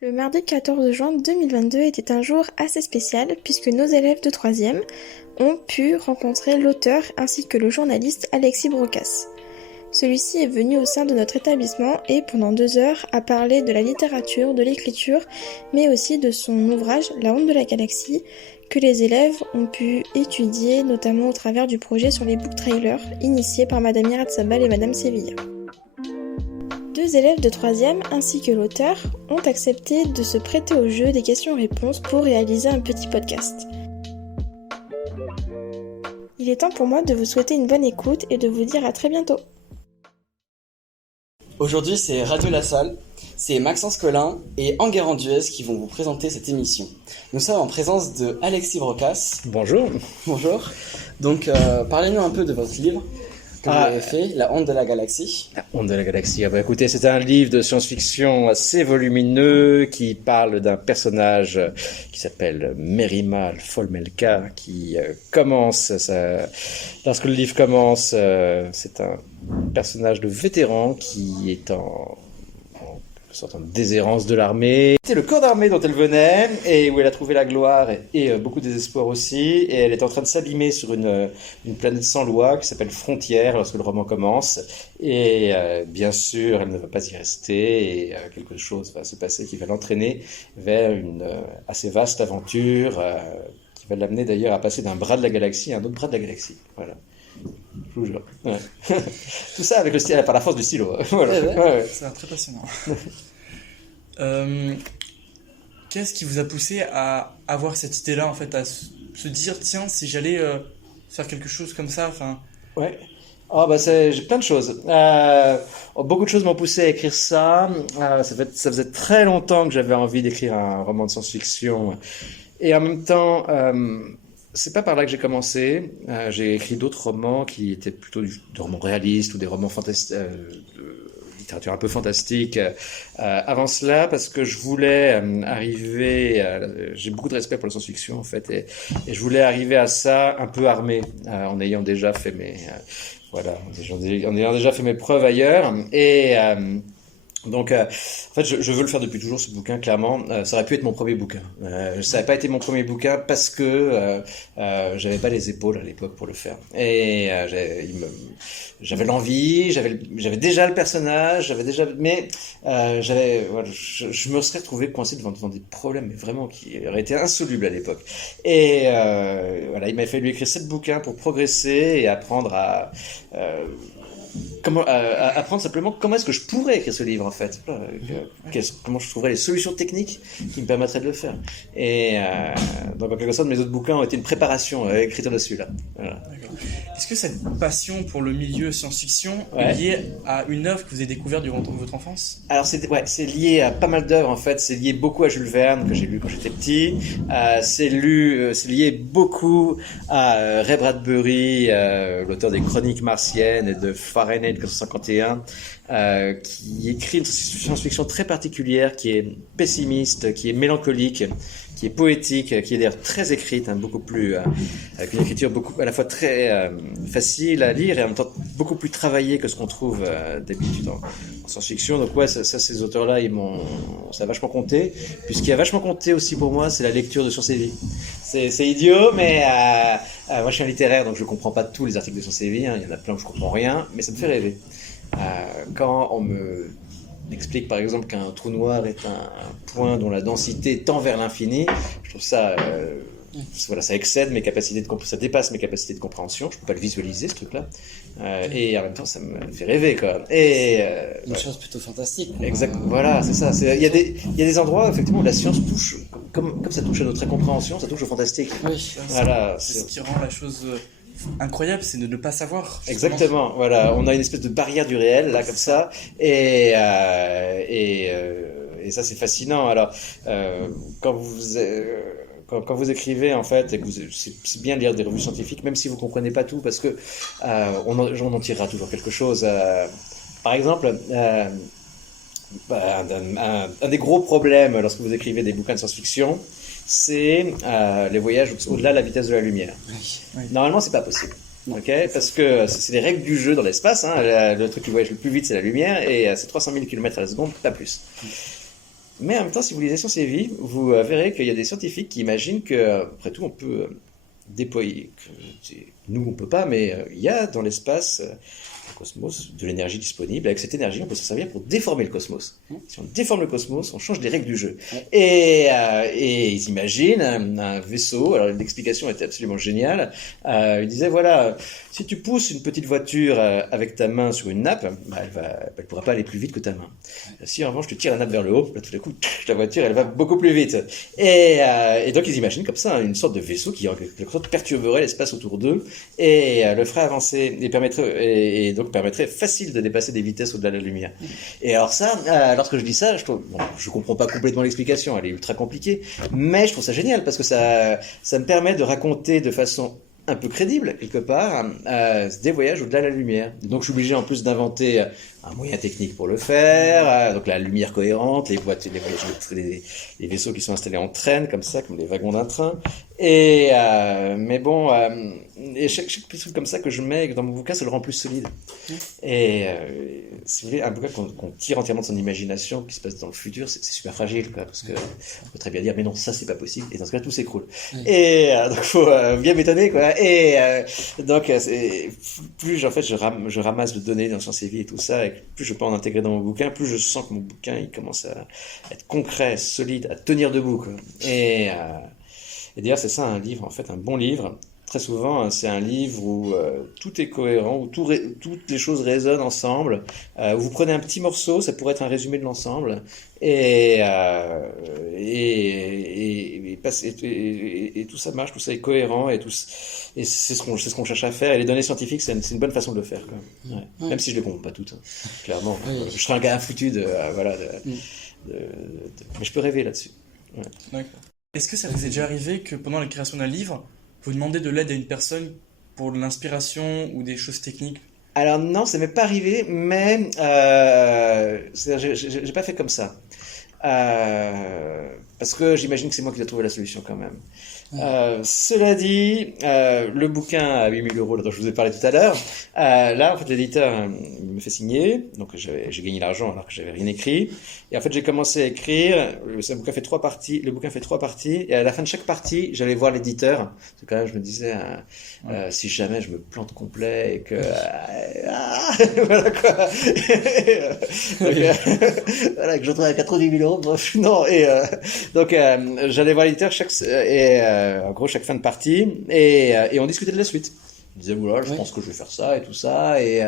Le mardi 14 juin 2022 était un jour assez spécial puisque nos élèves de 3e ont pu rencontrer l'auteur ainsi que le journaliste Alexis Brocas. Celui-ci est venu au sein de notre établissement et pendant 2 heures a parlé de la littérature, de l'écriture, mais aussi de son ouvrage La honte de la galaxie que les élèves ont pu étudier notamment au travers du projet sur les book trailers initié par Madame Irat Sabal et Madame Sevilla. 2 élèves de 3e ainsi que l'auteur ont accepté de se prêter au jeu des questions-réponses pour réaliser un petit podcast. Il est temps pour moi de vous souhaiter une bonne écoute et de vous dire à très bientôt. Aujourd'hui, c'est Radio La Salle, c'est Maxence Collin et Enguerrand Duez qui vont vous présenter cette émission. Nous sommes en présence de Alexis Brocas. Bonjour. Bonjour. Donc, parlez-nous un peu de votre livre que vous avez fait, La honte de la galaxie. La honte de la galaxie. Écoutez, c'est un livre de science-fiction assez volumineux qui parle d'un personnage qui s'appelle Merima Folmelka qui lorsque le livre commence, c'est un personnage de vétéran qui est en sorte de déshérence de l'armée. C'était le corps d'armée dont elle venait et où elle a trouvé la gloire et beaucoup de désespoir aussi. Et elle est en train de s'abîmer sur une planète sans loi qui s'appelle Frontière lorsque le roman commence. Et bien sûr, elle ne va pas y rester et quelque chose va se passer qui va l'entraîner vers une assez vaste aventure qui va l'amener d'ailleurs à passer d'un bras de la galaxie à un autre bras de la galaxie. Voilà. Je vous jure. Ouais. Tout ça avec le style, par la force du stylo. Voilà. Ouais. C'est très passionnant. Qu'est-ce qui vous a poussé à avoir cette idée-là, en fait, à se dire, tiens, si j'allais faire quelque chose comme ça, enfin. Ouais. J'ai plein de choses. Beaucoup de choses m'ont poussé à écrire ça. Ça faisait très longtemps que j'avais envie d'écrire un roman de science-fiction. Et en même temps, c'est pas par là que j'ai commencé. J'ai écrit d'autres romans qui étaient plutôt des romans réalistes ou des romans fantastiques, de littérature un peu fantastique. Avant cela, parce que je voulais arriver. J'ai beaucoup de respect pour la science-fiction en fait, et je voulais arriver à ça un peu armé, en ayant déjà fait en ayant déjà fait mes preuves ailleurs. Et donc, en fait, je veux le faire depuis toujours, ce bouquin, clairement. Ça aurait pu être mon premier bouquin. Ça n'avait pas été mon premier bouquin parce que j'avais pas les épaules à l'époque pour le faire. Et j'avais l'envie, j'avais déjà le personnage, mais je me serais retrouvé coincé devant des problèmes, mais vraiment qui auraient été insolubles à l'époque. Et il m'a fallu écrire 7 bouquins pour progresser et apprendre à apprendre simplement comment est-ce que je pourrais écrire ce livre en fait, comment je trouverais les solutions techniques qui me permettraient de le faire. Et donc en quelque sorte mes autres bouquins ont été une préparation à l'écriture de celui-là. Voilà. Est-ce que cette passion pour le milieu science-fiction est liée à une œuvre que vous avez découverte durant votre enfance? Alors c'est lié à pas mal d'œuvres en fait. C'est lié beaucoup à Jules Verne que j'ai lu quand j'étais petit. C'est lié beaucoup à Ray Bradbury, l'auteur des Chroniques martiennes et de Fahrenheit 451, qui écrit une science-fiction très particulière, qui est pessimiste, qui est mélancolique, qui est poétique, qui est d'ailleurs très écrite, beaucoup plus avec une écriture à la fois très facile à lire et en même temps beaucoup plus travaillée que ce qu'on trouve d'habitude en science-fiction. Donc ouais, ça ces auteurs-là, ça a vachement compté. Puis ce qui a vachement compté aussi pour moi, c'est la lecture de Science et Vie. C'est idiot, mais moi je suis un littéraire, donc je comprends pas tous les articles de Science et Vie. Il y en a plein où je comprends rien, mais ça me fait rêver. Quand on me explique par exemple qu'un trou noir est un point dont la densité tend vers l'infini, je trouve ça ça excède mes capacités ça dépasse mes capacités de compréhension. Je peux pas le visualiser ce truc-là, et en même temps ça me fait rêver quand même. Et une chose plutôt fantastique. Exact. Voilà, c'est ça. Il y a des endroits effectivement où la science touche, comme ça touche à notre incompréhension, ça touche au fantastique. Oui. Voilà. C'est ce qui rend la chose incroyable, c'est de ne pas savoir. Exactement. Voilà, on a une espèce de barrière du réel là comme ça, et ça c'est fascinant. Alors quand vous écrivez en fait, et que c'est bien de lire des revues scientifiques, même si vous comprenez pas tout, parce que on en tirera toujours quelque chose. Par exemple, un des gros problèmes lorsque vous écrivez des bouquins de science-fiction, c'est les voyages au-delà de la vitesse de la lumière. Oui. Normalement, c'est pas possible. Okay, parce que c'est les règles du jeu dans l'espace. Le truc qui voyage le plus vite, c'est la lumière, et c'est 300 000 km à la seconde, pas plus. Mais en même temps, si vous lisez Science et Vie, vous verrez qu'il y a des scientifiques qui imaginent que, après tout, on peut déployer. Nous, on peut pas, mais il y a dans l'espace, le cosmos, de l'énergie disponible. Avec cette énergie, on peut s'en servir pour déformer le cosmos. Si on déforme le cosmos, on change les règles du jeu. Et ils imaginent un vaisseau. Alors l'explication était absolument géniale. Ils disaient voilà, si tu pousses une petite voiture avec ta main sur une nappe, elle pourra pas aller plus vite que ta main. Si en revanche tu tires la nappe vers le haut, là tout à coup la voiture elle va beaucoup plus vite. Et donc ils imaginent comme ça une sorte de vaisseau qui en quelque sorte perturberait l'espace autour d'eux et le ferait avancer et donc permettrait facile de dépasser des vitesses au-delà de la lumière. Et alors ça, lorsque je dis ça, je comprends pas complètement l'explication, elle est ultra compliquée, mais je trouve ça génial parce que ça me permet de raconter de façon un peu crédible, quelque part, des voyages au-delà de la lumière. Donc je suis obligé en plus d'inventer un moyen technique pour le faire, donc la lumière cohérente, les vaisseaux qui sont installés en traîne, comme ça, comme les wagons d'un train. Mais bon, et chaque petit truc comme ça que je mets dans mon bouquin, ça le rend plus solide. Et si vous voulez, un bouquin qu'on tire entièrement de son imagination, qui se passe dans le futur, c'est super fragile, quoi, parce que on peut très bien dire, mais non, ça c'est pas possible, et dans ce cas tout s'écroule. Et donc faut bien m'étonner, quoi. Et donc plus en fait je ramasse de données dans Science et Vie et tout ça, et plus je peux en intégrer dans mon bouquin, plus je sens que mon bouquin il commence à être concret, solide, à tenir debout, quoi. Et d'ailleurs c'est ça un livre, en fait, un bon livre. Très souvent, c'est un livre où tout est cohérent, où toutes les choses résonnent ensemble. Où vous prenez un petit morceau, ça pourrait être un résumé de l'ensemble, et tout ça marche, tout ça est cohérent, et c'est ce qu'on cherche à faire. Et les données scientifiques, c'est une bonne façon de le faire, quoi. Ouais. Même si je les comprends pas toutes, hein, clairement. Je serais un gars foutu mais je peux rêver là-dessus. Ouais. D'accord. Est-ce que ça vous est déjà arrivé que pendant la création d'un livre, vous demandez de l'aide à une personne pour l'inspiration ou des choses techniques? Alors non, ça m'est pas arrivé, mais j'ai pas fait comme ça. Parce que j'imagine que c'est moi qui dois trouver la solution quand même. Cela dit, le bouquin à 8 000 euros dont je vous ai parlé tout à l'heure, là en fait l'éditeur il me fait signer, donc j'ai gagné l'argent alors que j'avais rien écrit, et en fait j'ai commencé à écrire. Le bouquin fait 3 parties, et à la fin de chaque partie j'allais voir l'éditeur, parce que quand même je me disais si jamais je me plante complet et que voilà quoi, voilà que je trouve à 90 000 euros, bref, non, et donc j'allais voir l'éditeur en gros chaque fin de partie, et on discutait de la suite. Je disais voilà, je pense que je vais faire ça et tout ça, et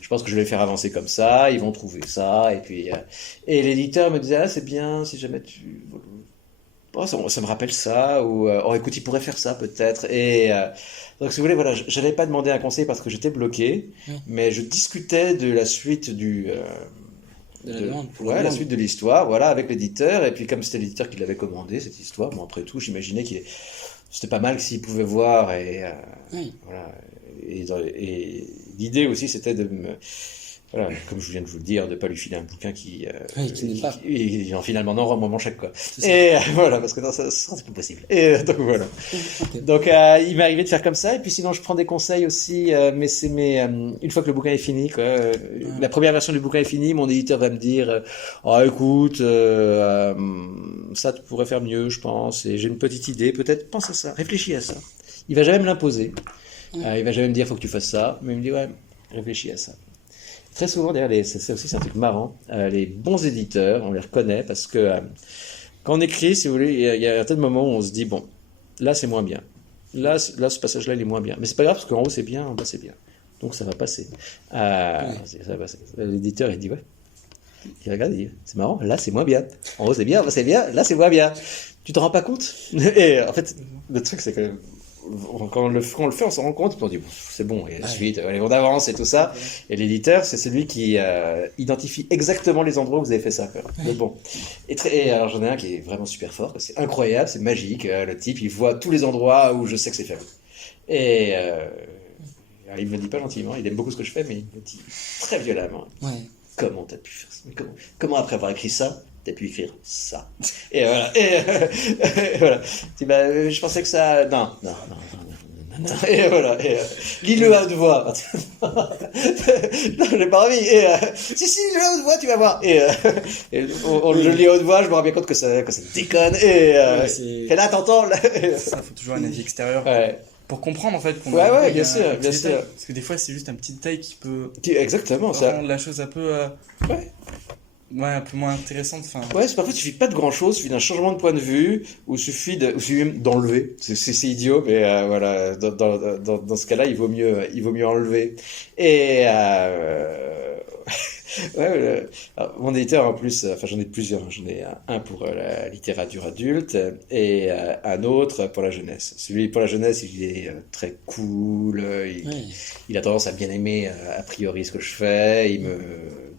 je pense que je vais les faire avancer comme ça, ils vont trouver ça, et puis et l'éditeur me disait c'est bien si jamais tu ça me rappelle ça, ou écoute il pourrait faire ça peut-être, et donc si vous voulez voilà, j'allais pas demander un conseil parce que j'étais bloqué, mais je discutais de la suite la suite de l'histoire, voilà, avec l'éditeur, et puis comme c'était l'éditeur qui l'avait commandé cette histoire, bon après tout j'imaginais c'était pas mal s'il pouvait voir, et voilà, et l'idée aussi c'était voilà, comme je viens de vous le dire, de pas lui filer un bouquin qui n'est pas. Et finalement non, rends-moi mon chèque, quoi. Et voilà, parce que non, ça c'est plus possible. Et donc voilà. Donc il m'est arrivé de faire comme ça, et puis sinon je prends des conseils aussi, mais une fois que le bouquin est fini, quoi, la première version du bouquin est finie, mon éditeur va me dire écoute, ça tu pourrais faire mieux, je pense, et j'ai une petite idée, peut-être pense à ça, réfléchis à ça. Il va jamais me l'imposer. Il va jamais me dire faut que tu fasses ça, mais il me dit ouais, réfléchis à ça. Très souvent, d'ailleurs, ça aussi c'est un truc marrant, les bons éditeurs, on les reconnaît parce que quand on écrit, si vous voulez, il y a un tel moment où on se dit bon, là c'est moins bien, là ce passage-là il est moins bien, mais c'est pas grave parce qu'en haut c'est bien, en bas c'est bien, donc ça va passer. Ça va passer. L'éditeur il dit ouais, il regarde, il dit c'est marrant, là c'est moins bien, en haut c'est bien, en bas c'est bien, là c'est moins bien. Tu te rends pas compte? Et en fait, le truc c'est que quand on le fait, on s'en rend compte, on dit bon, c'est bon, et ensuite, allez, on avance et tout ça. Et l'éditeur, c'est celui qui identifie exactement les endroits où vous avez fait ça, quoi. Mais bon. Et alors j'en ai un qui est vraiment super fort, c'est incroyable, c'est magique. Le type, il voit tous les endroits où je sais que c'est faible. Et il me le dit pas gentiment, il aime beaucoup ce que je fais, mais il me dit très violemment. Comment t'as pu faire ça? Comment après avoir écrit ça, t'as pu écrire ça? Et voilà. Et voilà. Je pensais que ça. Non. Et voilà. Lis-le à haute voix. Non, j'ai pas envie. Si, lis-le à haute voix, tu vas voir. Et on le lit à haute voix, je me rends bien compte que ça déconne. Et là, t'entends. Là. Ça, faut toujours un avis extérieur Ouais. pour comprendre en fait qu'on Ouais, il y a bien sûr, un petit bien détail. sûr. Parce que des fois, c'est juste un petit détail qui peut Exactement, ça. rendre la chose un peu, Ouais. un peu moins intéressante. Enfin, Ouais, parfois, il suffit pas de grand chose, il suffit d'un changement de point de vue, ou il suffit même d'enlever. C'est idiot, mais voilà, dans ce cas-là, il vaut mieux enlever. Et, ouais, alors, mon éditeur, en plus, enfin, j'en ai plusieurs. J'en ai un pour la littérature adulte et un autre pour la jeunesse. Celui pour la jeunesse, il est très cool, Oui. il a tendance à bien aimer a priori ce que je fais, il me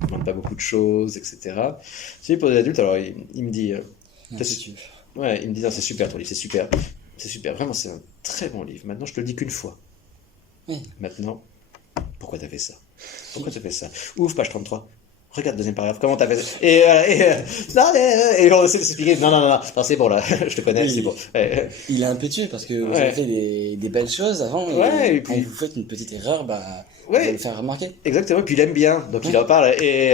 demande pas beaucoup de choses, etc. Celui pour les adultes, alors il me dit, ouais, il me dit non, c'est super ton livre, c'est super, vraiment c'est un très bon livre. Maintenant, je te le dis qu'une fois. Oui. Maintenant, pourquoi t'as fait ça? Pourquoi t'as fait ça? Ouvre page 33. Regarde deuxième paragraphe, comment t'as fait ça? Non, et on essaie de s'expliquer. Non, c'est bon là, je te connais, Oui. c'est bon. Il est impétueux parce que vous Ouais. avez fait des belles choses avant Ouais, et quand puis- vous faites une petite erreur, vous Ouais. allez le faire remarquer. Exactement, puis il aime bien, donc il en parle. Et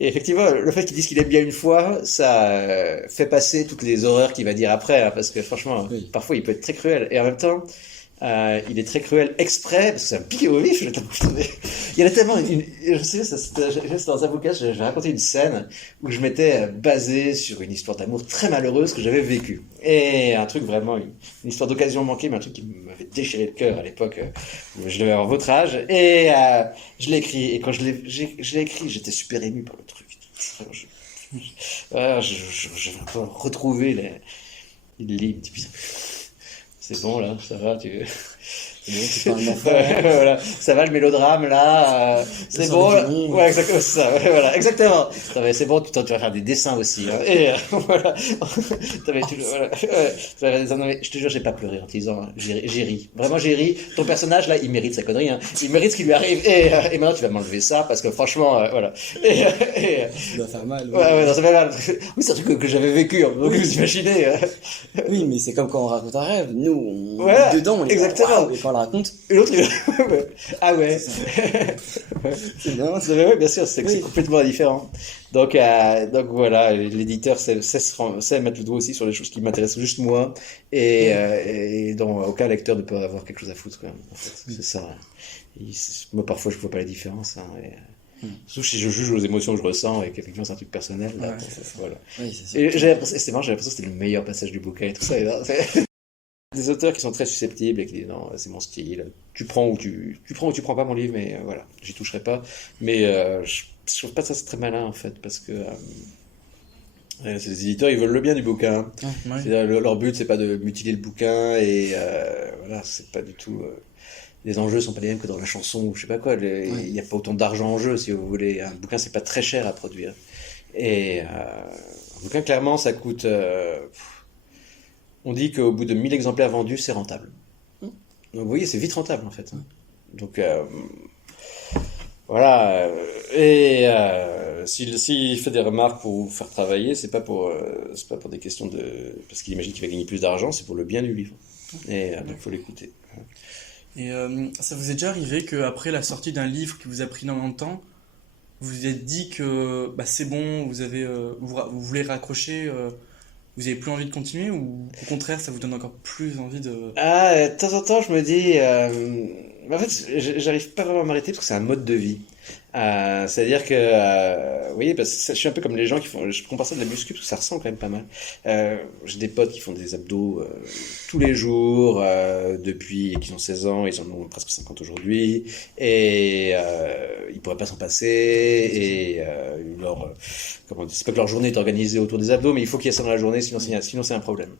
effectivement, le fait qu'il dise qu'il aime bien une fois, ça fait passer toutes les horreurs qu'il va dire après, hein, parce que franchement, Oui. parfois il peut être très cruel. Et en même temps, il est très cruel exprès, parce que c'est un piqué au vif. Il y en a tellement. Je sais, c'était dans un bouquin, j'ai raconté une scène où je m'étais basé sur une histoire d'amour très malheureuse que j'avais vécue. Et un truc vraiment, une histoire d'occasion manquée, mais un truc qui m'avait déchiré le cœur à l'époque, où je devais avoir votre âge. Et je l'ai écrit, et quand je l'ai écrit, j'étais super ému par le truc. Je vais encore retrouver il lit, il dit, c'est bon là, ça va, C'est bon, c'est pas un enfant. Ouais, voilà. Ça va le mélodrame là, c'est Ça bon. va, c'est bon. Ouais, exactement, c'est ça. Ouais, voilà, exactement. Ça va, c'est bon, tu vas faire des dessins aussi. Hein. Et voilà. Voilà. Non, mais je te jure, j'ai pas pleuré en te disant, hein. J'ai ri. Vraiment, j'ai ri. Ton personnage là, il mérite sa connerie. Hein. Il mérite ce qui lui arrive. Et maintenant, tu vas m'enlever ça parce que franchement, voilà. Ça doit faire mal. Oui, Ouais, non, ça fait mal. Oui, c'est un truc que j'avais vécu. Hein. Donc, vous imaginez. Oui, mais c'est comme quand on raconte un rêve. Nous, on Voilà, est dedans, on est exactement. là, waouh, et quand on le raconte, Et l'autre, ah ouais. c'est bien. Ouais, bien sûr, c'est Oui. complètement différent. Donc voilà, l'éditeur sait mettre le doigt aussi sur les choses qui m'intéressent juste moi, et dont aucun lecteur ne peut avoir quelque chose à foutre, quand même. En fait, c'est ça. Moi, parfois, je vois pas la différence. Hein, surtout si je juge aux émotions que je ressens, et qu'effectivement, c'est un truc personnel. Là, Ouais, voilà. Oui, c'est ça. Et j'ai l'impression, c'était marrant, j'ai l'impression que c'était le meilleur passage du bouquin et tout ça. Et là, des auteurs qui sont très susceptibles et qui disent non, c'est mon style. Tu prends ou tu prends pas mon livre, mais voilà, j'y toucherai pas. Mais je trouve pas ça c'est très malin en fait, parce que ces éditeurs ils veulent le bien du bouquin. ouais. C'est-à-dire, leur but c'est pas de mutiler le bouquin et voilà, c'est pas du tout. Les enjeux sont pas les mêmes que dans la chanson ou je sais pas quoi. Il y a pas autant d'argent en jeu si vous voulez. Un bouquin c'est pas très cher à produire. Et un bouquin clairement ça coûte. On dit qu'au bout de 1000 exemplaires vendus, c'est rentable. Donc vous voyez, c'est vite rentable en fait. Donc voilà. Et s'il fait des remarques pour vous faire travailler, c'est pas pour des questions de parce qu'il imagine qu'il va gagner plus d'argent, c'est pour le bien du livre. Et donc faut l'écouter. Et ça vous est déjà arrivé qu'après la sortie d'un livre qui vous a pris énormément de temps, vous vous êtes dit que c'est bon, vous voulez raccrocher, vous avez plus envie de continuer, ou au contraire ça vous donne encore plus envie de... De temps en temps, je me dis, en fait, j'arrive pas vraiment à m'arrêter parce que c'est un mode de vie. C'est-à-dire que, vous voyez, parce que je suis un peu comme les gens qui font, je compare ça de la muscu parce que ça ressemble quand même pas mal. J'ai des potes qui font des abdos tous les jours depuis qu'ils ont 16 ans, ils en ont presque 50 aujourd'hui, et ils pourraient pas s'en passer. Et c'est pas que leur journée est organisée autour des abdos, mais il faut qu'il y ait ça dans la journée, sinon c'est un problème.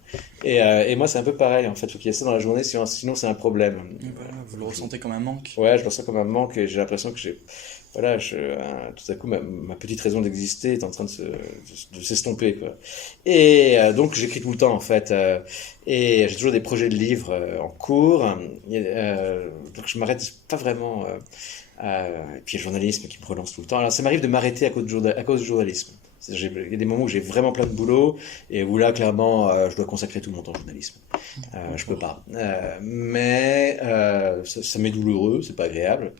Et moi, c'est un peu pareil en fait, il faut qu'il y ait ça dans la journée, sinon c'est un problème. Voilà, vous le ressentez comme un manque. Ouais, je le ressens comme un manque et j'ai l'impression que tout à coup, ma petite raison d'exister est en train de s'estomper, quoi. Et donc, j'écris tout le temps, en fait. Et j'ai toujours des projets de livres en cours. Donc, je m'arrête pas vraiment. Et puis, il y a le journalisme qui me relance tout le temps. Alors, ça m'arrive de m'arrêter à cause du journalisme. Il y a des moments où j'ai vraiment plein de boulot et où là, clairement, je dois consacrer tout mon temps au journalisme. Je peux pas. Ça m'est douloureux, c'est pas agréable.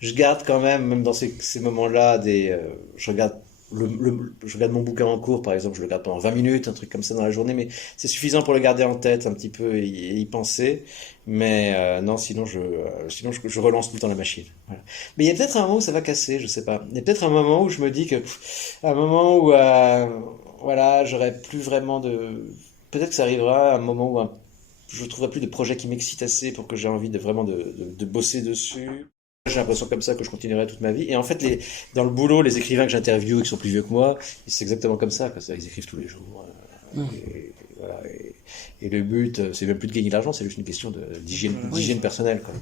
Je garde quand même dans ces moments-là, je regarde je regarde mon bouquin en cours, par exemple, je le garde pendant 20 minutes, un truc comme ça dans la journée, mais c'est suffisant pour le garder en tête un petit peu et y penser. Mais non, je relance tout le temps la machine. Voilà. Mais il y a peut-être un moment où ça va casser, je sais pas. Il y a peut-être un moment où je me dis que, un moment où, voilà, j'aurais plus vraiment peut-être que ça arrivera, un moment où je trouverai plus de projet qui m'excite assez pour que j'ai envie de bosser dessus. J'ai l'impression comme ça que je continuerai toute ma vie. Et en fait, dans le boulot, les écrivains que j'interviewe qui sont plus vieux que moi, c'est exactement comme ça, quoi. Ils écrivent tous les jours. Voilà, et le but, c'est même plus de gagner de l'argent, c'est juste une question d'hygiène personnelle, quoi.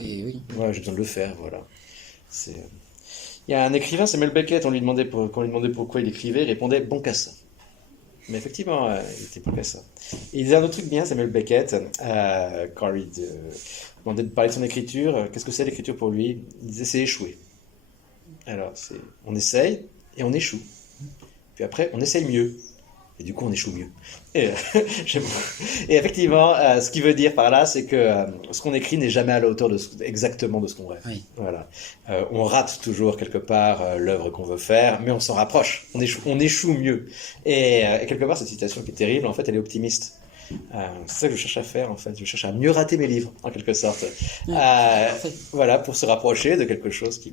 Oui. Ouais, j'ai besoin de le faire, voilà. Il y a un écrivain, Samuel Beckett, quand on lui demandait pourquoi il écrivait, il répondait bon qu'à ça. Mais effectivement, il était bon qu'à ça. Et il disait un autre truc bien, Samuel Beckett, quand il demandait de parler de son écriture. Qu'est-ce que c'est l'écriture pour lui? Il disait c'est échouer. Alors, on essaye et on échoue. Puis après, on essaye mieux. Et du coup, on échoue mieux. Et, et effectivement, ce qu'il veut dire par là, c'est que ce qu'on écrit n'est jamais à la hauteur exactement de ce qu'on rêve. Oui. Voilà. On rate toujours quelque part l'œuvre qu'on veut faire, mais on s'en rapproche. On échoue mieux. Et quelque part, cette citation qui est terrible, en fait, elle est optimiste. C'est ça que je cherche à faire, en fait. Je cherche à mieux rater mes livres, en quelque sorte. Voilà, pour se rapprocher de quelque chose que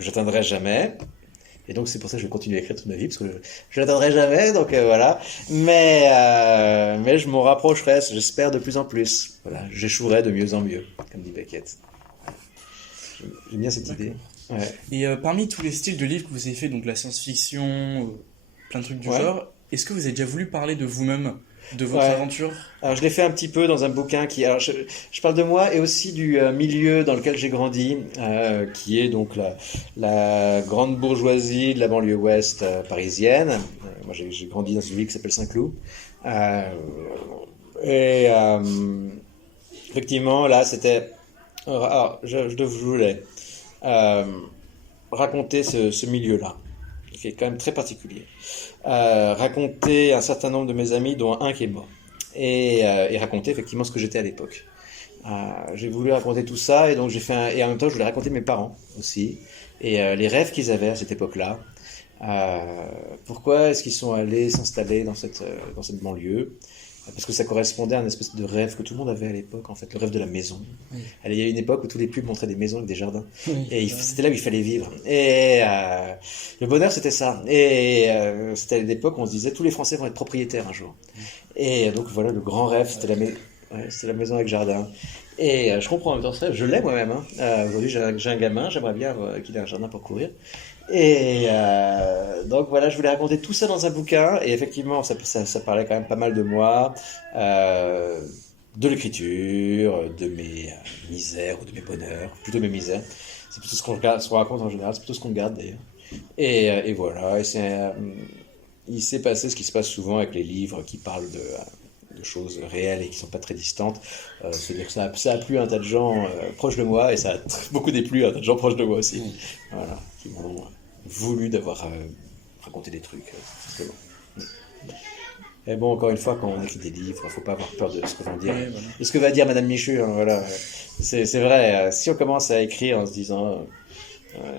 j'atteindrai jamais. Et donc c'est pour ça que je vais continuer à écrire toute ma vie, parce que je l'atteindrai jamais, donc voilà. Mais je m'en rapprocherai, j'espère, de plus en plus. Voilà, j'échouerai de mieux en mieux, comme dit Beckett. J'aime bien cette idée. Ouais. Et parmi tous les styles de livres que vous avez fait, donc la science-fiction, plein de trucs du genre, est-ce que vous avez déjà voulu parler de vous-même, de votre aventure? Alors je l'ai fait un petit peu dans un bouquin alors je parle de moi et aussi du milieu dans lequel j'ai grandi, qui est donc la grande bourgeoisie de la banlieue ouest parisienne. Moi j'ai grandi dans une ville qui s'appelle Saint-Cloud. Effectivement là c'était... Alors je voulais raconter ce milieu-là, qui est quand même très particulier. Raconter un certain nombre de mes amis, dont un qui est mort, et raconter effectivement ce que j'étais à l'époque. J'ai voulu raconter tout ça, et donc et en même temps je voulais raconter mes parents aussi, et les rêves qu'ils avaient à cette époque-là. Pourquoi est-ce qu'ils sont allés s'installer dans cette banlieue? Parce que ça correspondait à une espèce de rêve que tout le monde avait à l'époque, en fait, le rêve de la maison. Oui. Il y a une époque où tous les pubs montraient des maisons avec des jardins. Oui. Et c'était là où il fallait vivre. Et le bonheur, c'était ça. Et c'était l'époque où on se disait tous les Français vont être propriétaires un jour. Et donc voilà, le grand rêve, c'était la maison avec jardin. Et je comprends en même temps ce rêve, je l'ai moi-même. Aujourd'hui, j'ai un gamin, j'aimerais bien qu'il ait un jardin pour courir. Et donc voilà, je voulais raconter tout ça dans un bouquin, et effectivement ça parlait quand même pas mal de moi, de l'écriture, de mes misères ou de mes bonheurs, plutôt mes misères. C'est plutôt ce qu'on raconte en général, c'est plutôt ce qu'on garde d'ailleurs. Et voilà, il s'est passé ce qui se passe souvent avec les livres qui parlent de choses réelles et qui sont pas très distantes. C'est-à-dire que ça a plu à un tas de gens proches de moi, et ça a beaucoup déplu à un tas de gens proches de moi aussi. Voilà, qui m'ont voulu d'avoir raconté des trucs, simplement. Et bon, encore une fois, quand on écrit des livres, faut pas avoir peur de ce que vont dire, de ce que va dire Madame Michu. Hein, voilà, c'est vrai. Si on commence à écrire en se disant,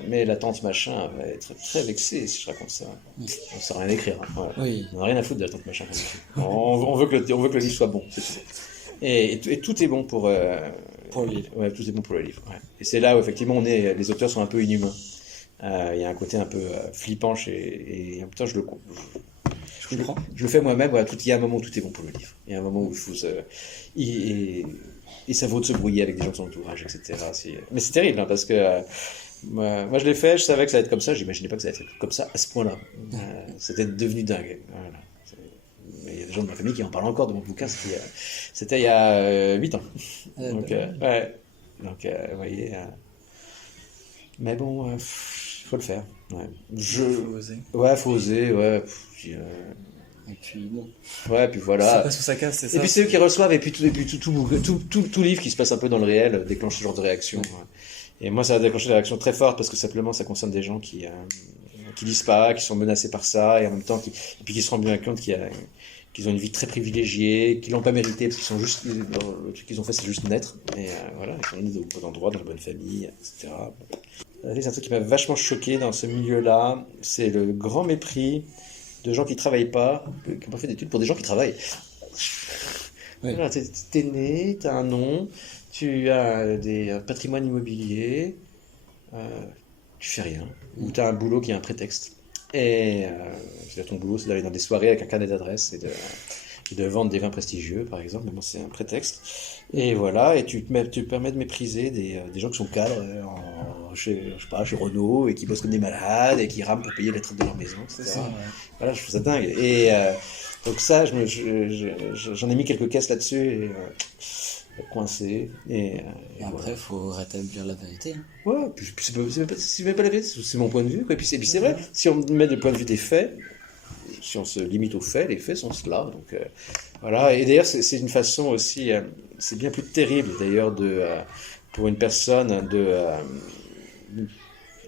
mais la tante machin va être très vexée si je raconte ça. On ne sait rien écrire. Hein, voilà. Oui. On n'a rien à foutre de la tante machin. On veut que le livre soit bon. C'est tout. Et tout est bon pour le livre. Ouais, tout est bon pour le livre. Ouais. Et c'est là où effectivement les auteurs sont un peu inhumains. Il y a un côté un peu flippant et en même temps je le fais moi-même. Voilà, il y a un moment où tout est bon pour le livre. Il y a un moment où il faut et ça vaut de se brouiller avec des gens de son entourage, etc. Mais c'est terrible, hein, parce que moi je l'ai fait, je savais que ça allait être comme ça, j'imaginais pas que ça allait être comme ça à ce point-là. C'était devenu dingue. Voilà. Mais il y a des gens de ma famille qui en parlent encore de mon bouquin, c'était il y a 8 ans. Donc, vous voyez. Mais bon, faut le faire. Ouais. Faut oser. Ouais, faut oser. Ouais. Et puis bon. Ouais, puis voilà. Ça passe ou ça casse, c'est ça. Et puis c'est eux qui reçoivent, et puis tout livre qui se passe un peu dans le réel déclenche ce genre de réaction. Ouais. Et moi, ça a déclenché des réactions très fortes parce que simplement ça concerne des gens qui qui lisent pas, qui sont menacés par ça, et en même temps, et puis qui se rendent bien compte qu'ils ont une vie très privilégiée, qu'ils l'ont pas mérité, parce qu'ils sont juste, le truc qu'ils ont fait, c'est juste naître, et voilà, ils sont nés au bon endroit, dans la bonne famille, etc. C'est un truc qui m'a vachement choqué dans ce milieu-là, c'est le grand mépris de gens qui travaillent pas, qui n'ont pas fait d'études pour des gens qui travaillent. Ouais. Voilà, t'es né, t'as un nom, tu as un patrimoine immobilier, tu fais rien, ou t'as un boulot qui est un prétexte. Et ton boulot, c'est d'aller dans des soirées avec un carnet d'adresses et de vendre des vins prestigieux, par exemple, mais bon, c'est un prétexte. Et voilà, et tu te permets de mépriser des gens qui sont cadres chez, je sais pas, chez Renault, et qui bossent comme des malades, et qui rament pour payer les traites de leur maison, etc. C'est ça, ouais. Voilà, je trouve ça dingue. Et donc ça, j'en ai mis quelques caisses là-dessus, et coincé. Et après, il faut rétablir la vérité. Hein. Ouais, puis c'est même pas la vérité, c'est mon point de vue, quoi. Et puis c'est vrai, si on met du point de vue des faits, si on se limite aux faits, les faits sont cela. Donc voilà. Et d'ailleurs, c'est une façon aussi, c'est bien plus terrible d'ailleurs pour une personne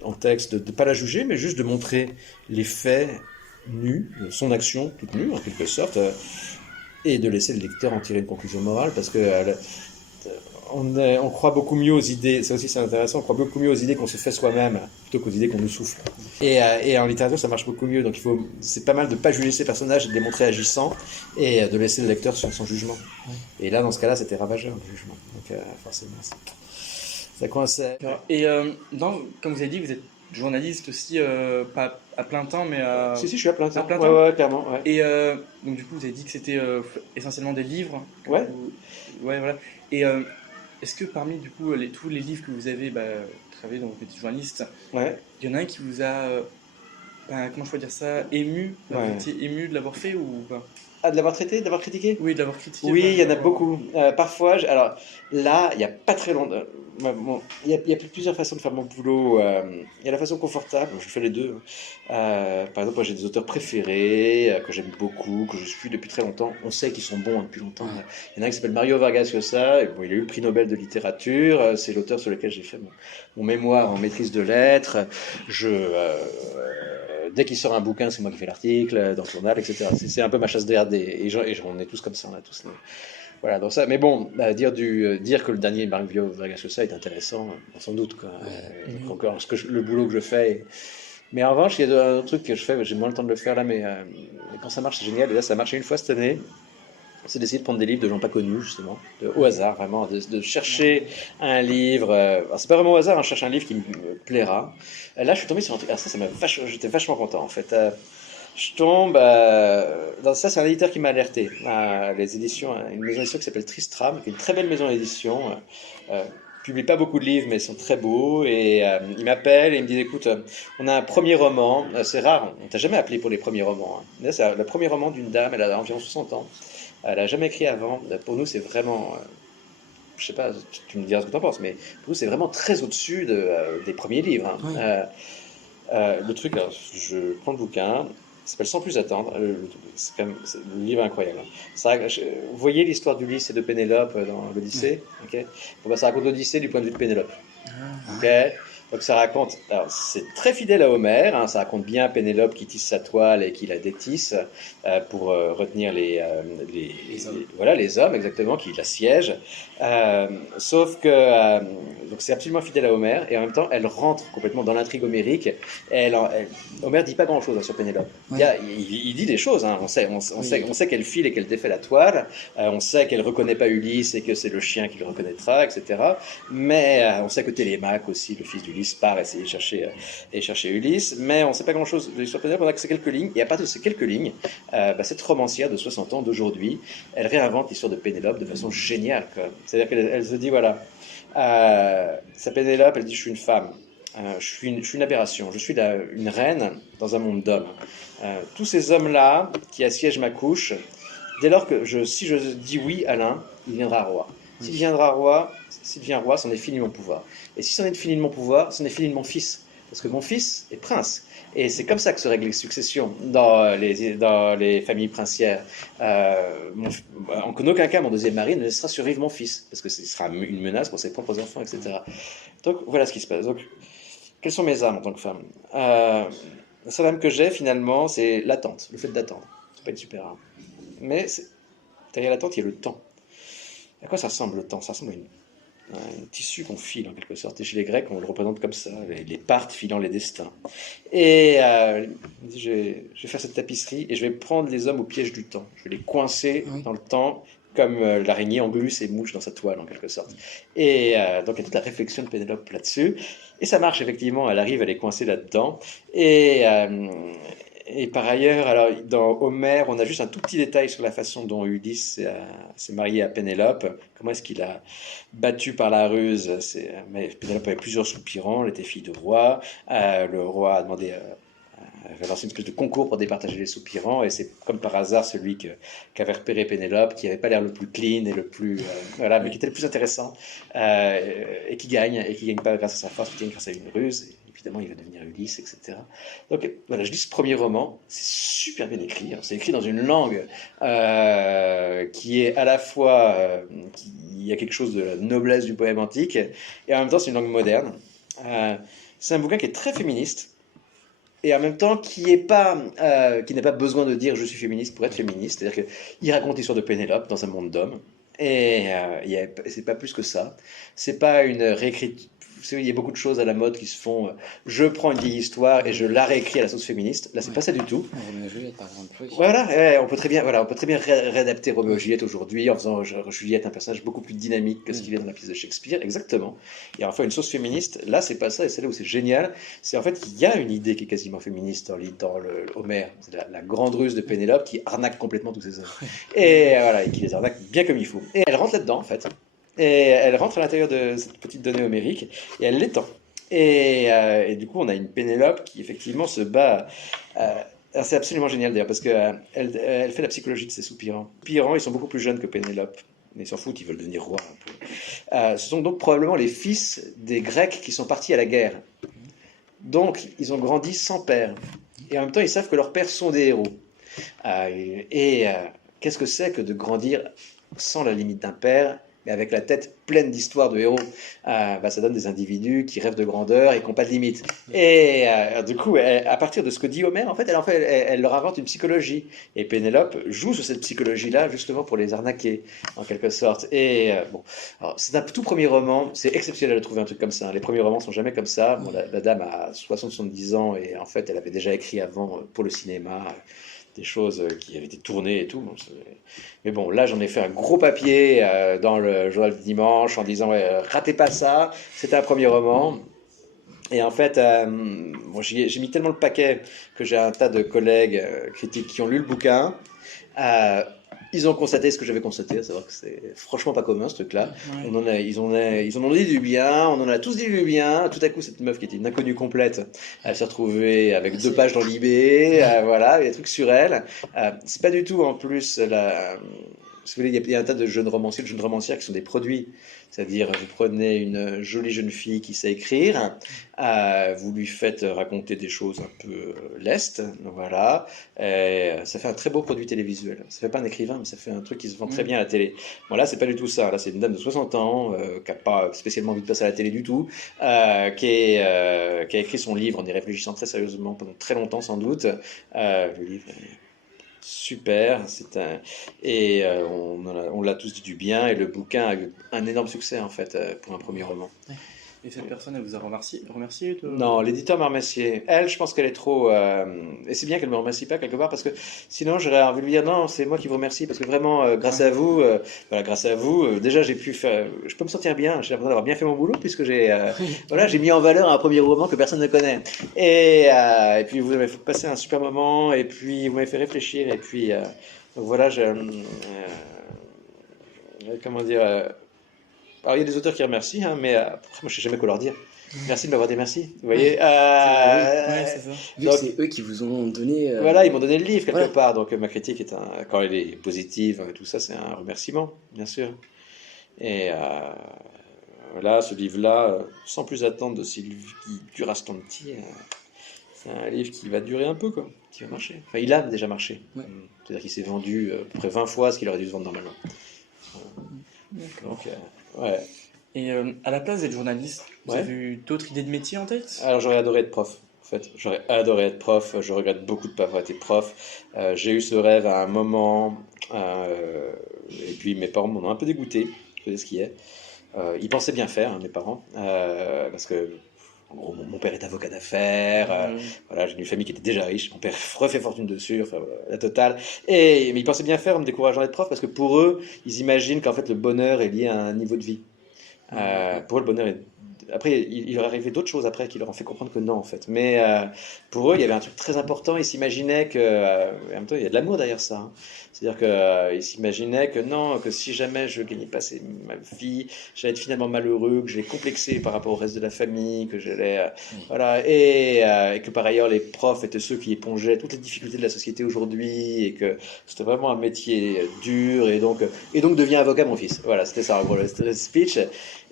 en texte de ne pas la juger, mais juste de montrer les faits nus, son action toute nue en quelque sorte, et de laisser le lecteur en tirer une conclusion morale, parce que on croit beaucoup mieux aux idées, ça aussi c'est intéressant, on croit beaucoup mieux aux idées qu'on se fait soi-même plutôt qu'aux idées qu'on nous souffle. Et en littérature ça marche beaucoup mieux, donc c'est pas mal de pas juger ces personnages et de les montrer agissants et de laisser le lecteur sur son jugement. Et là dans ce cas-là c'était ravageur le jugement, donc forcément ça coinçait. Et comme vous avez dit, vous êtes journaliste aussi, pas à plein temps, mais à... Si, je suis à plein temps. À plein temps. Ouais, clairement. Ouais. Et donc du coup, vous avez dit que c'était essentiellement des livres. Ouais. Ouais, voilà. Et est-ce que parmi du coup tous les livres que vous avez travaillé dans votre métier de journaliste, Ouais. il y en a un qui vous a, comment je peux dire ça, ému, vous étiez ému de l'avoir fait ou pas? Ah, de l'avoir traité, de l'avoir critiqué? Oui, de l'avoir critiqué. Oui, il y en a beaucoup. Parfois, alors là, il n'y a pas très longtemps. Bon, il y a plusieurs façons de faire mon boulot. Il y a la façon confortable, je fais les deux. Par exemple, moi, j'ai des auteurs préférés que j'aime beaucoup, que je suis depuis très longtemps. On sait qu'ils sont bons depuis longtemps. Il y en a un qui s'appelle Mario Vargas Llosa. Bon, il a eu le prix Nobel de littérature. C'est l'auteur sur lequel j'ai fait mon mémoire en maîtrise de lettres. Dès qu'il sort un bouquin, c'est moi qui fais l'article dans le journal, etc. C'est un peu ma chasse d'RD. Et on est tous comme ça, on a tous. Voilà, donc ça. Mais bon, dire que le dernier Mario Vargas Llosa est intéressant, sans doute, quoi. Encore, le boulot que je fais. Mais en revanche, il y a un autre truc que je fais, j'ai moins le temps de le faire là, mais quand ça marche, c'est génial. Et là, ça a marché une fois cette année. C'est d'essayer de prendre des livres de gens pas connus, justement, au hasard, vraiment, de chercher un livre. Alors, c'est pas vraiment au hasard, hein, je cherche un livre qui me plaira. Là, je suis tombé sur un truc. Alors j'étais vachement content, en fait. Je tombe. Ça, c'est un éditeur qui m'a alerté. Les éditions, une maison d'édition qui s'appelle Tristram, qui est une très belle maison d'édition. Publie pas beaucoup de livres, mais ils sont très beaux. Et il m'appelle et il me dit écoute, on a un premier roman. C'est rare, on t'a jamais appelé pour les premiers romans. Hein. Là, c'est le premier roman d'une dame, elle a environ 60 ans. Elle n'a jamais écrit avant. Pour nous, c'est vraiment. Je sais pas, tu me diras ce que tu en penses, mais pour nous, c'est vraiment très au-dessus des premiers livres. Hein. Oui. Le truc, alors, je prends le bouquin. Ça s'appelle Sans plus attendre. C'est le livre est incroyable. Vous voyez l'histoire d'Ulysse et de Pénélope dans l'Odyssée, okay. Bon, ça raconte l'Odyssée du point de vue de Pénélope. Okay. Donc ça raconte, alors c'est très fidèle à Homère, hein, ça raconte bien Pénélope qui tisse sa toile et qui la détisse pour retenir les hommes exactement qui l'assiègent. Sauf que donc c'est absolument fidèle à Homère et en même temps elle rentre complètement dans l'intrigue homérique. Homère dit pas grand chose sur Pénélope. Ouais. Il dit des choses, hein. On sait qu'elle file et qu'elle défait la toile, on sait qu'elle reconnaît pas Ulysse et que c'est le chien qui le reconnaîtra, etc. Mais on sait que Télémaque aussi, le fils d'Ulysse, part essayer de chercher Ulysse, mais on ne sait pas grand-chose de l'histoire de Pénélope, on a que ces quelques lignes, et à partir de ces quelques lignes, cette romancière de 60 ans d'aujourd'hui, elle réinvente l'histoire de Pénélope de façon géniale. C'est-à-dire qu'elle se dit, voilà, sa Pénélope, elle dit, je suis une femme, je suis une aberration, je suis une reine dans un monde d'hommes. Tous ces hommes-là qui assiègent ma couche, dès lors que si je dis oui à l'un, il viendra roi. S'il devient roi, c'en est fini de mon pouvoir. Et si c'en est fini de mon pouvoir, c'en est fini de mon fils. Parce que mon fils est prince. Et c'est comme ça que se règlent les successions dans les familles princières. En aucun cas, mon deuxième mari ne laissera survivre mon fils. Parce que ce sera une menace pour ses propres enfants, etc. Donc voilà ce qui se passe. Donc, quelles sont mes armes en tant que femme? Le seul problème que j'ai finalement, c'est l'attente, le fait d'attendre. C'est pas une super arme. Mais derrière l'attente, il y a le temps. À quoi ça ressemble le temps? Ça ressemble à un tissu qu'on file en quelque sorte. Et chez les Grecs, on le représente comme ça, les Parthes filant les destins. Et il dit, je vais faire cette tapisserie et je vais prendre les hommes au piège du temps. Je vais les coincer Oui. dans le temps, comme l'araignée englume ses mouches dans sa toile en quelque sorte. Et donc il y a toute la réflexion de Pénélope là-dessus. Et ça marche effectivement, elle arrive à les coincer là-dedans. Et, euh, et par ailleurs, alors, dans Homère, on a juste un tout petit détail sur la façon dont Ulysse s'est marié à Pénélope. Comment est-ce qu'il a battu par la ruse? Mais Pénélope avait plusieurs soupirants, elle était fille de roi. Le roi a demandé avait lancé une espèce de concours pour départager les soupirants, et c'est comme par hasard celui qu'avait repéré Pénélope, qui n'avait pas l'air le plus clean et le plus voilà, mais qui était le plus intéressant, et qui gagne pas grâce à sa force, qui gagne grâce à une ruse. Et évidemment, il va devenir Ulysse, etc. Donc voilà, je lis ce premier roman, c'est super bien écrit, hein. C'est écrit dans une langue qui est à la fois, il y a quelque chose de la noblesse du poème antique, et en même temps c'est une langue moderne. C'est un bouquin qui est très féministe et en même temps qui n'a pas besoin de dire je suis féministe pour être féministe. C'est-à-dire qu'il raconte l'histoire de Pénélope dans un monde d'hommes. Et c'est pas plus que ça. C'est pas une réécriture. Vous savez, il y a beaucoup de choses à la mode qui se font. Je prends une vieille histoire et je la réécris à la sauce féministe. Là, c'est pas ça du tout. Roméo et Juliette, par exemple. Oui. Voilà, on peut très bien réadapter Roméo et Juliette aujourd'hui en faisant Juliette un personnage beaucoup plus dynamique que ce qu'il est dans la pièce de Shakespeare, exactement. Et enfin une sauce féministe, là c'est pas ça, et c'est là où c'est génial, c'est en fait qu'il y a une idée qui est quasiment féministe dans Homère, c'est la grande ruse de Pénélope qui arnaque complètement tous ses hommes. Et voilà, et qui les arnaque bien comme il faut. Et elle rentre là-dedans en fait. Et elle rentre à l'intérieur de cette petite donnée homérique et elle l'étend. Et du coup, on a une Pénélope qui effectivement se bat. Alors, c'est absolument génial d'ailleurs parce qu'elle elle fait la psychologie de ses soupirants. Les soupirants, ils sont beaucoup plus jeunes que Pénélope. Mais ils s'en foutent, ils veulent devenir rois un peu. Ce sont donc probablement les fils des Grecs qui sont partis à la guerre. Donc, ils ont grandi sans père. Et en même temps, ils savent que leurs pères sont des héros. Qu'est-ce que c'est que de grandir sans la limite d'un père, mais avec la tête pleine d'histoires de héros? Ça donne des individus qui rêvent de grandeur et qui n'ont pas de limite. Et du coup, à partir de ce que dit Homère, en fait, elle leur invente une psychologie. Et Pénélope joue sur cette psychologie-là, justement pour les arnaquer, en quelque sorte. Et bon, alors, c'est un tout premier roman, c'est exceptionnel de trouver un truc comme ça. Les premiers romans sont jamais comme ça. Bon, la dame a 70 ans et en fait, elle avait déjà écrit avant pour le cinéma des choses qui avaient été tournées et tout. Mais bon, là, j'en ai fait un gros papier dans le journal du dimanche en disant ratez pas ça, c'était un premier roman. Et en fait, j'ai mis tellement le paquet que j'ai un tas de collègues critiques qui ont lu le bouquin. Ils ont constaté ce que j'avais constaté, à savoir que c'est franchement pas commun ce truc-là. Ouais. Ils en ont dit du bien, on en a tous dit du bien. Tout à coup, cette meuf qui était une inconnue complète, elle s'est retrouvée avec 2 pages dans l'IB, voilà, il y a des trucs sur elle. C'est pas du tout en plus si vous voulez, il y a un tas de jeunes romanciers, de jeunes romancières qui sont des produits. C'est-à-dire, vous prenez une jolie jeune fille qui sait écrire, vous lui faites raconter des choses un peu lestes, voilà, et ça fait un très beau produit télévisuel. Ça fait pas un écrivain, mais ça fait un truc qui se vend très bien à la télé. Bon, là, c'est pas du tout ça. Là, c'est une dame de 60 ans, qui a pas spécialement envie de passer à la télé du tout, qui a écrit son livre en y réfléchissant très sérieusement pendant très longtemps, sans doute. Le livre super, on l'a tous dit du bien et le bouquin a eu un énorme succès en fait pour un premier roman. Et cette personne, elle vous a remercié Non, l'éditeur m'a remercié. Elle, je pense qu'elle est trop. Et c'est bien qu'elle me remercie pas quelque part parce que sinon j'aurais envie de lui dire non, c'est moi qui vous remercie parce que vraiment, grâce à vous, déjà j'ai pu faire. Je peux me sentir bien. J'ai l'impression d'avoir bien fait mon boulot puisque j'ai mis en valeur un premier roman que personne ne connaît. Et puis vous m'avez fait passer un super moment et puis vous m'avez fait réfléchir et puis donc voilà, comment dire. Alors, il y a des auteurs qui remercient, hein, mais après, moi, je sais jamais quoi leur dire. Merci de m'avoir dit merci. Vous voyez Ouais, c'est ça. Vu que c'est eux qui vous ont donné. Voilà, ils m'ont donné le livre quelque voilà. part. Donc, ma critique quand elle est positive, tout ça, c'est un remerciement, bien sûr. Et voilà, ce livre-là, sans plus attendre de Sylvie Durastonti, c'est un livre qui va durer un peu, quoi, qui va marcher. Enfin, il a déjà marché. Ouais. C'est-à-dire qu'il s'est vendu à peu près 20 fois ce qu'il aurait dû se vendre normalement. Donc, ouais. Et à la place d'être journaliste, vous Ouais. avez eu d'autres idées de métier en tête? Alors j'aurais adoré être prof. fait. J'aurais adoré être prof, je regrette beaucoup de ne pas avoir été prof. J'ai eu ce rêve à un moment, et puis mes parents m'en ont un peu dégoûté, je sais ce qui est. Ils pensaient bien faire, hein, mes parents, parce que en gros, mon père est avocat d'affaires, voilà, j'ai une famille qui était déjà riche, mon père refait fortune dessus, enfin, voilà, la totale. Mais ils pensaient bien faire en me décourageant d'être prof, parce que pour eux, ils imaginent qu'en fait le bonheur est lié à un niveau de vie. Pour eux, le bonheur est... Après, il leur arrivait d'autres choses après qui leur ont fait comprendre que non, en fait. Mais pour eux, il y avait un truc très important. Ils s'imaginaient que... en même temps, il y a de l'amour derrière ça, hein. C'est-à-dire qu'ils s'imaginaient que non, que si jamais je gagnais pas ma vie, j'allais être finalement malheureux, que j'allais complexer par rapport au reste de la famille, que j'allais... voilà. Et que par ailleurs, les profs étaient ceux qui épongeaient toutes les difficultés de la société aujourd'hui et que c'était vraiment un métier dur. Et donc deviens avocat, mon fils. Voilà, c'était ça, en gros, le speech.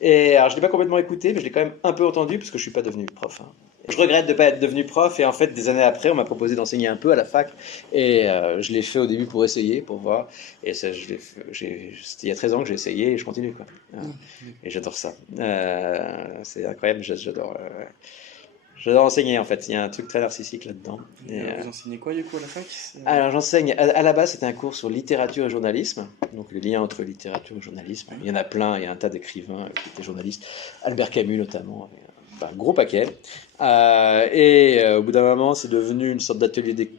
Et alors, je l'ai pas complètement écouté, mais je l'ai quand même un peu entendu parce que je suis pas devenu prof, hein. Je regrette de ne pas être devenu prof et en fait, des années après, on m'a proposé d'enseigner un peu à la fac et je l'ai fait au début pour essayer, pour voir. Et ça, c'était il y a 13 ans que j'ai essayé et je continue, quoi. Et j'adore ça. C'est incroyable, j'adore. J'adore enseigner en fait, il y a un truc très narcissique là-dedans. Vous enseignez quoi du coup à la fac? Alors j'enseigne, à la base c'était un cours sur littérature et journalisme, donc le lien entre littérature et journalisme. Il y en a plein, il y a un tas d'écrivains qui étaient journalistes, Albert Camus notamment, un gros paquet. Au bout d'un moment c'est devenu une sorte d'atelier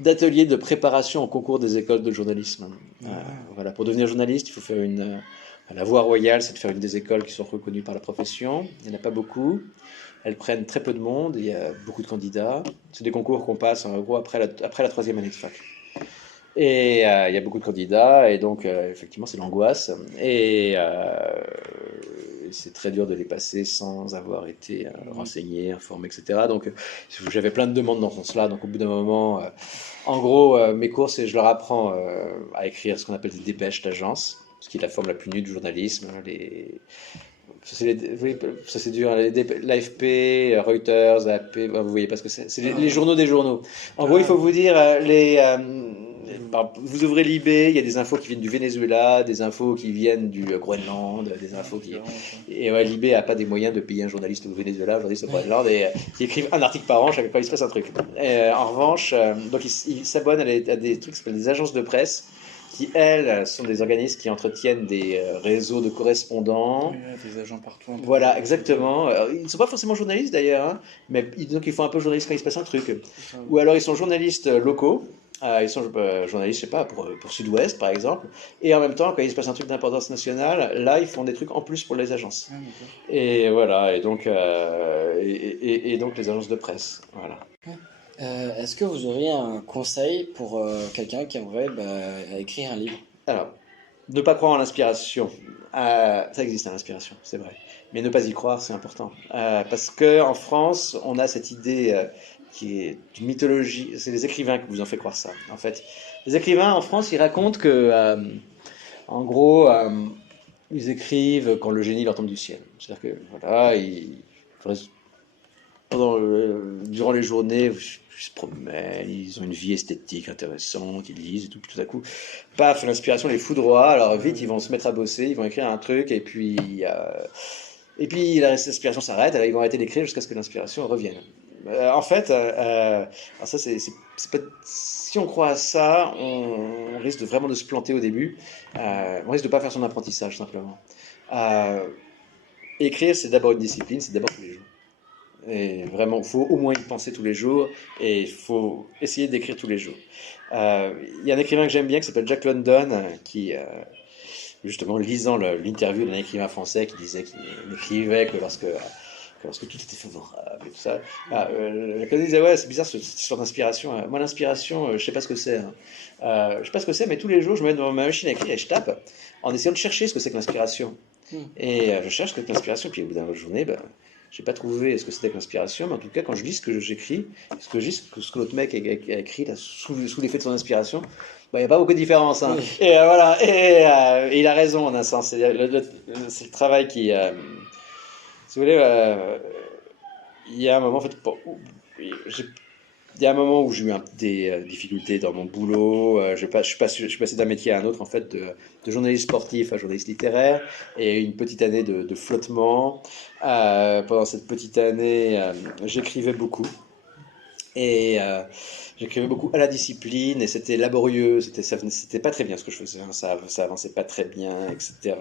d'atelier de préparation au concours des écoles de journalisme. Voilà, pour devenir journaliste il faut faire la voie royale, c'est de faire une des écoles qui sont reconnues par la profession. Il n'y en a pas beaucoup. Elles prennent très peu de monde. Il y a beaucoup de candidats. C'est des concours qu'on passe en gros après la troisième année de fac. Et il y a beaucoup de candidats. Et donc, effectivement, c'est l'angoisse. Et c'est très dur de les passer sans avoir été renseigné, informé, etc. Donc, j'avais plein de demandes dans ce sens-là. Donc, au bout d'un moment, en gros, mes cours, je leur apprends à écrire ce qu'on appelle des dépêches d'agence, ce qui est la forme la plus nue du journalisme. Ça c'est dur, l'AFP, Reuters, AP, vous voyez pas ce que c'est. C'est les journaux des journaux. En gros, il faut vous dire, vous ouvrez Libé, il y a des infos qui viennent du Venezuela, des infos qui viennent du Groenland, des infos qui... Et ouais, Libé a pas des moyens de payer un journaliste au Venezuela, un journaliste au Groenland, et qui écrivent un article par an, chaque fois il se passe un truc. En revanche, donc ils s'abonnent à des trucs qui s'appellent des agences de presse, qui, elles, sont des organismes qui entretiennent des réseaux de correspondants. Oui, des agents partout. Voilà, exactement. Ils ne sont pas forcément journalistes d'ailleurs, hein, mais donc ils font un peu journaliste quand il se passe un truc. Ou alors ils sont journalistes locaux. Ils sont journalistes, je sais pas, pour Sud-Ouest par exemple. Et en même temps, quand il se passe un truc d'importance nationale, là ils font des trucs en plus pour les agences. Et voilà, et donc les agences de presse. Voilà. Est-ce que vous auriez un conseil pour quelqu'un qui aimerait écrire un livre? Alors, ne pas croire en l'inspiration. Ça existe, l'inspiration, c'est vrai. Mais ne pas y croire, c'est important. Parce qu'en France, on a cette idée qui est une mythologie. C'est les écrivains qui vous en fait croire ça. En fait, les écrivains en France, ils racontent que, en gros, ils écrivent quand le génie leur tombe du ciel. C'est-à-dire que, voilà, durant les journées, ils se promènent, ils ont une vie esthétique intéressante, ils lisent et tout, puis tout à coup, paf, l'inspiration les foudroie, alors vite ils vont se mettre à bosser, ils vont écrire un truc, et puis l'inspiration s'arrête, alors ils vont arrêter d'écrire jusqu'à ce que l'inspiration revienne. En fait, alors ça c'est pas, si on croit à ça, on risque vraiment de se planter au début, on risque de pas faire son apprentissage simplement. Écrire, c'est d'abord une discipline, c'est d'abord tous les jours. Et vraiment, il faut au moins y penser tous les jours et il faut essayer d'écrire tous les jours. Il y a un écrivain que j'aime bien qui s'appelle Jack London qui, justement, lisant l'interview d'un écrivain français qui disait qu'il n'écrivait que lorsque tout était favorable et tout ça. Il disait, ouais, c'est bizarre cette histoire d'inspiration. Moi, l'inspiration, je sais pas ce que c'est. Je sais pas ce que c'est, mais tous les jours, je me mets devant ma machine à écrire et je tape en essayant de chercher ce que c'est que l'inspiration. Et je cherche ce que c'est que l'inspiration, puis au bout d'une journée, j'ai pas trouvé ce que c'était que l'inspiration, mais en tout cas, quand je lis ce que j'écris, ce que l'autre mec a écrit là, sous l'effet de son inspiration, il n'y a pas beaucoup de différence. Hein. Et voilà, et il a raison en un sens. C'est le travail qui... si vous voulez, il y a un moment, en fait, il y a un moment où j'ai eu des difficultés dans mon boulot. Je suis passé d'un métier à un autre, en fait, de journaliste sportif à journaliste littéraire, et une petite année de flottement. Pendant cette petite année, j'écrivais beaucoup. Et j'écrivais beaucoup à la discipline, et c'était laborieux, c'était pas très bien ce que je faisais, hein, ça avançait pas très bien, etc.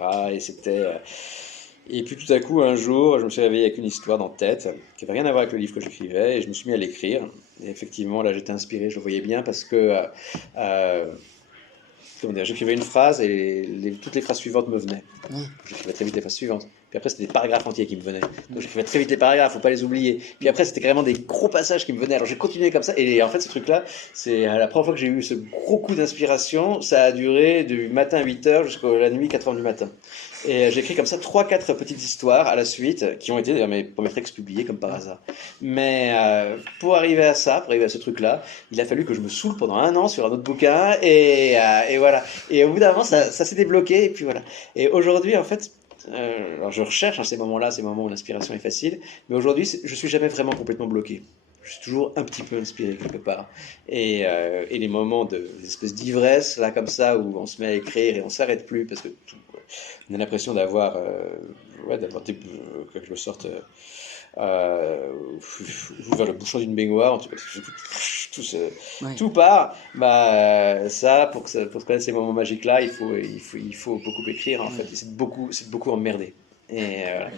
Et puis tout à coup, un jour, je me suis réveillé avec une histoire dans la tête, qui avait rien à voir avec le livre que j'écrivais, et je me suis mis à l'écrire. Et effectivement, là, j'étais inspiré, je le voyais bien, parce que euh, comment dire, j'écrivais une phrase, et toutes les phrases suivantes me venaient. J'écrivais très vite les phrases suivantes. Puis après, c'était des paragraphes entiers qui me venaient. Donc j'écrivais très vite les paragraphes, faut pas les oublier. Puis après, c'était carrément des gros passages qui me venaient. Alors j'ai continué comme ça. Et en fait, ce truc-là, c'est la première fois que j'ai eu ce gros coup d'inspiration. Ça a duré du matin à 8h jusqu'à la nuit 4h du matin. Et j'ai écrit comme ça 3-4 petites histoires à la suite, qui ont été d'ailleurs mes premiers textes publiés comme par hasard. Mais pour arriver à ça, pour arriver à ce truc-là, il a fallu que je me saoule pendant 1 an sur un autre bouquin. Et voilà. Et au bout d'un moment, ça s'est débloqué. Et puis voilà. Et aujourd'hui, en fait, alors je recherche ces moments-là, ces moments où l'inspiration est facile, mais aujourd'hui, je suis jamais vraiment complètement bloqué. Je suis toujours un petit peu inspiré quelque part. Et les moments des espèces d'ivresse, là, comme ça, où on se met à écrire et on s'arrête plus, parce que on a l'impression d'avoir, que je me sorte vers le bouchon d'une baignoire, tout part. Ça, pour connaître ces moments magiques-là, il faut beaucoup écrire, en fait. Et c'est beaucoup emmerder. Voilà.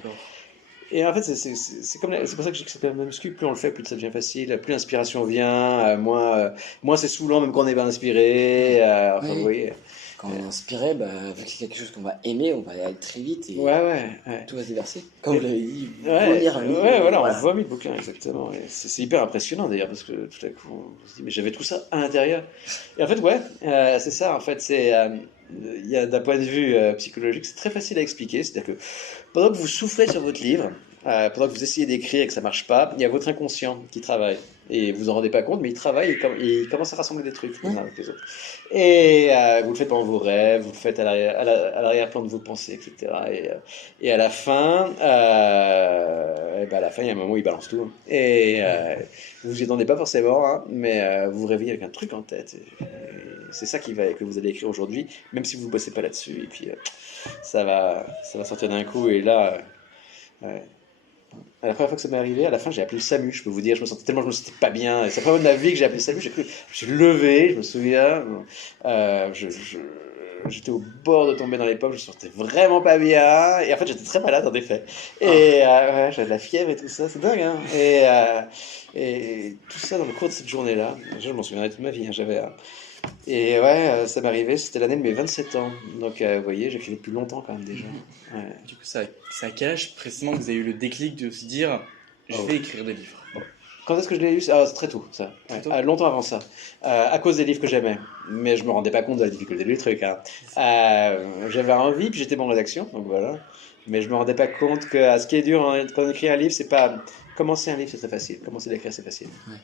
Et en fait, c'est pour ça que je dis que c'est un manuscrit, plus on le fait, plus ça devient facile, plus l'inspiration vient, moins c'est saoulant, même quand on n'est pas inspiré. Vous voyez. Quand on est inspiré, vu que c'est quelque chose qu'on va aimer, on va aller très vite et tout va se déverser. Comme vous l'avez dit, vomir un livre. Voilà, on vomit le bouquin, exactement. Et c'est hyper impressionnant d'ailleurs, parce que tout à coup, on se dit, mais j'avais tout ça à l'intérieur. Et en fait, c'est ça, en fait, d'un point de vue psychologique, c'est très facile à expliquer. C'est-à-dire que pendant que vous soufflez sur votre livre, pendant que vous essayez d'écrire et que ça marche pas, il y a votre inconscient qui travaille. Et vous en rendez pas compte, mais il travaille et il commence à rassembler des trucs les uns avec les autres. Et vous le faites pendant vos rêves, vous le faites à l'arrière-plan de vos pensées, etc. Et à la fin, à la fin, il y a un moment où il balance tout. Et vous vous y attendez pas forcément, hein, mais vous vous réveillez avec un truc en tête. Et c'est ça que vous allez écrire aujourd'hui, même si vous ne bossez pas là-dessus. Et puis ça va sortir d'un coup. Et là, la première fois que ça m'est arrivé, à la fin, j'ai appelé le SAMU. Je peux vous dire, je me sentais pas bien. C'est la première fois de ma vie que j'ai appelé le SAMU. Je me suis levé, je me souviens. J'étais au bord de tomber dans les pommes. Je me sentais vraiment pas bien. Et en fait, j'étais très malade en effet. Et j'avais de la fièvre et tout ça. C'est dingue, hein. Et tout ça dans le cours de cette journée-là. Je m'en souviendrai toute ma vie. Hein. Et ça m'est arrivé, c'était l'année de mes 27 ans. Donc, vous voyez, j'écrivais depuis longtemps quand même déjà. Du coup, c'est à quel âge précisément que vous avez eu le déclic de se dire je vais écrire des livres? Quand est-ce que je l'ai lu? C'est très tôt, ça. Longtemps avant ça. À cause des livres que j'aimais. Mais je me rendais pas compte de la difficulté du truc. Hein. J'avais envie, puis j'étais bon en rédaction, donc voilà. Mais je me rendais pas compte que ce qui est dur quand on écrit un livre, c'est pas. Commencer un livre, c'est très facile. Commencer à l'écrire, c'est facile. Ouais.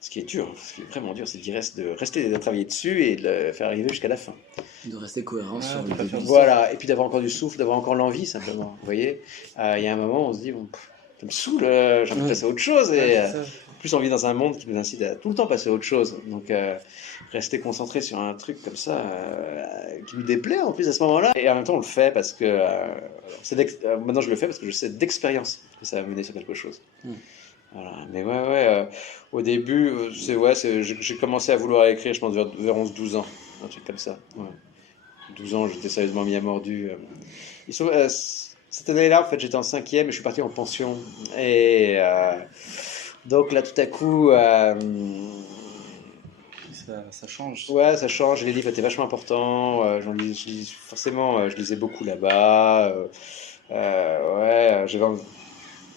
Ce qui est dur, ce qui est vraiment dur, c'est de travailler dessus et de le faire arriver jusqu'à la fin. De rester cohérent sur le début. Voilà, et puis d'avoir encore du souffle, d'avoir encore l'envie, simplement. Vous voyez, il y a un moment où on se dit, bon, ça me saoule, j'ai envie de passer à autre chose. Et plus on vit dans un monde qui nous incite à tout le temps passer à autre chose. Donc, rester concentré sur un truc comme ça, qui nous déplaît en plus à ce moment-là. Et en même temps, on le fait parce que. Maintenant, je le fais parce que je sais d'expérience que ça va mener sur quelque chose. Voilà. Mais au début, j'ai commencé à vouloir écrire, je pense, vers 11-12 ans, un truc comme ça. Ouais. 12 ans, j'étais sérieusement mis à mordu. Cette année-là, en fait, j'étais en 5e et je suis parti en pension. Et donc là, tout à coup... Ça change. Ouais, ça change. Les livres étaient vachement importants. Forcément, je lisais beaucoup là-bas.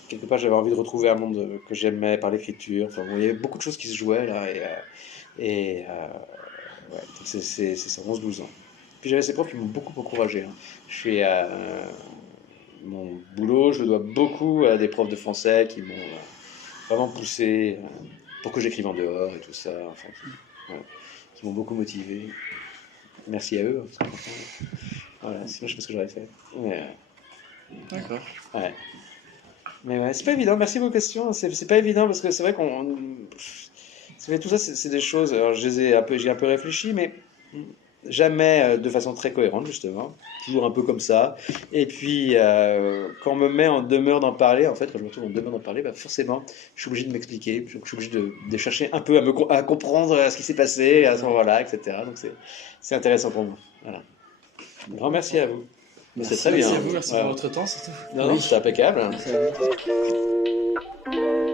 Quelque part, j'avais envie de retrouver un monde que j'aimais par l'écriture. Enfin, il y avait beaucoup de choses qui se jouaient là. Donc c'est ça, 11-12 ans. Puis j'avais ces profs qui m'ont beaucoup encouragé. Hein. Mon boulot, je le dois beaucoup à des profs de français qui m'ont vraiment poussé pour que j'écrive en dehors et tout ça. Enfin, qui m'ont beaucoup motivé. Merci à eux. Voilà, sinon je sais pas ce que j'aurais fait. D'accord. Ouais. Mais c'est pas évident, merci pour vos questions. C'est pas évident parce que c'est vrai Mais tout ça, c'est des choses. Alors, j'ai un peu réfléchi, mais jamais de façon très cohérente, justement. Toujours un peu comme ça. Et puis, quand on me met en demeure d'en parler, en fait, quand je me trouve en demeure d'en parler, bah, forcément, je suis obligé de m'expliquer. Je suis obligé de chercher un peu à comprendre ce qui s'est passé à ce moment-là, etc. Donc, c'est intéressant pour moi. Voilà. Un grand merci à vous. Mais c'est très bien. Merci à vous, merci Ouais. pour votre temps surtout. Non, non, c'est impeccable. Merci à vous.